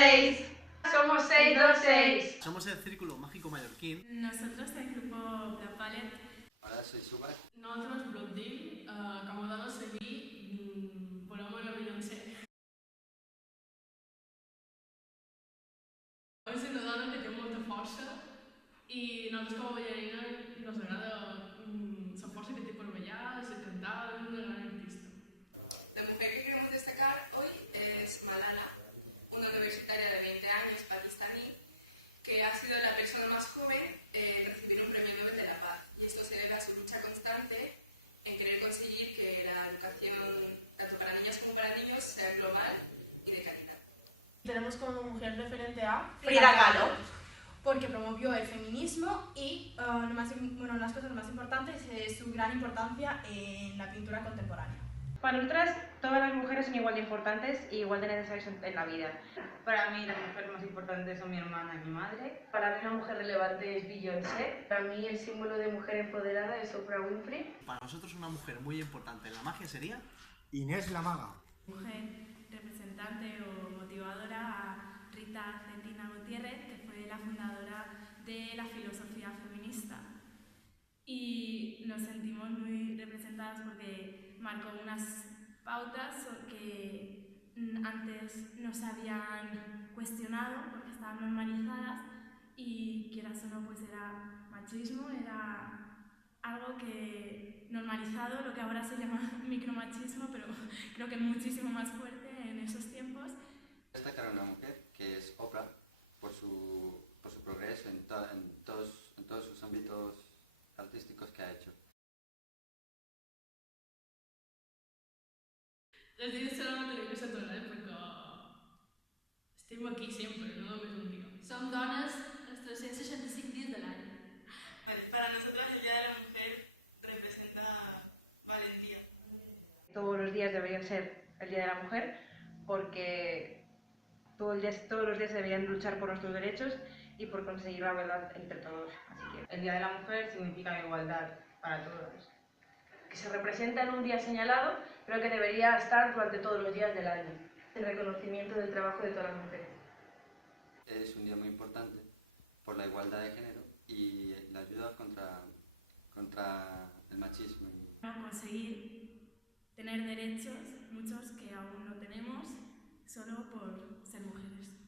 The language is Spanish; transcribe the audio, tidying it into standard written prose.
conocéis. Somos 626. Somos el Círculo Mágico Mallorquín. Nosotros el grupo Black Ballet. Hola, soy Subar. Nosaltres Blondie, que m'agrada seguir, volem una Beyoncé. És una dona que té molta força i nosaltres com a ballarina ens agrada la força que té per ballar, per cantar, és una gran artista. La mujer que queremos destacar hoy es Malala, una universitaria de 20 años pakistaní que ha sido la persona más joven en recibir un premio Nobel de la Paz. Y esto se debe a su lucha constante en querer conseguir que la educación, tanto para niñas como para niños, sea global y de calidad. Tenemos como mujer referente a Frida Kahlo. Porque promovió el feminismo y las cosas más importantes es su gran importancia en la pintura contemporánea. Para nosotras, todas las mujeres son igual de importantes y igual de necesarias en la vida. Para mí, las mujeres más importantes son mi hermana y mi madre. Para mí, una mujer relevante es Beyoncé. Para mí, el símbolo de mujer empoderada es Oprah Winfrey. Para nosotros, una mujer muy importante en la magia sería Inés la Maga. Mujer representante o motivadora a Rita Centina Gutiérrez, que fue la fundadora de la filosofía feminista. Y nos sentimos muy representadas porque marcó unas pautas que antes no se habían cuestionado porque estaban normalizadas y quieras o no, pues era machismo, era algo que normalizado, lo que ahora se llama micromachismo, pero creo que muchísimo más fuerte en esos tiempos. Destacar a una mujer que es Oprah por su progreso en todos sus ámbitos artísticos que ha hecho. Les dic que no tenim que s'aturar perquè estem aquí sempre, no només un dia. Som dones els 365 dies de l'any. Para nosotras el Día de la Mujer representa valentía. Todos los días deberían ser el Día de la Mujer porque todos los días deberían luchar por nuestros derechos y por conseguir la verdad entre todos. Así que El Día de la Mujer significa la igualdad para todos. Que se representa en un día señalado, pero que debería estar durante todos los días del año. El reconocimiento del trabajo de todas las mujeres. Es un día muy importante por la igualdad de género y la ayuda contra el machismo. Conseguir tener derechos, muchos que aún no tenemos, solo por ser mujeres.